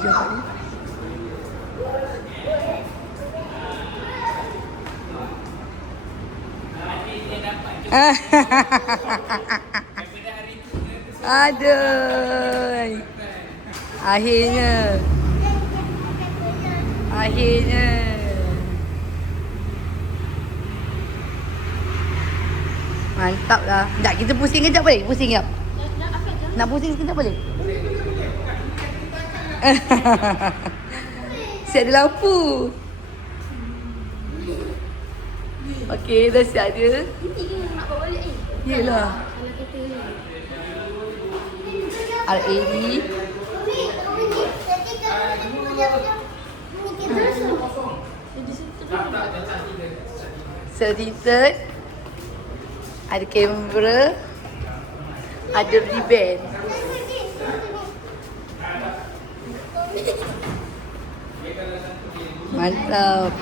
cakap ni. Aduh. Akhirnya. Mantap lah. Sekejap kita pusing kejap boleh? Pusing kejap. Nak pusing sekejap boleh? Siap ada lampu. Okey, dah siap dia. Ini dia nak bawa balik ni. Yelah. Kalau kereta ni. RAD. Seated. Ada kamera. Ada ribbon. Mantap.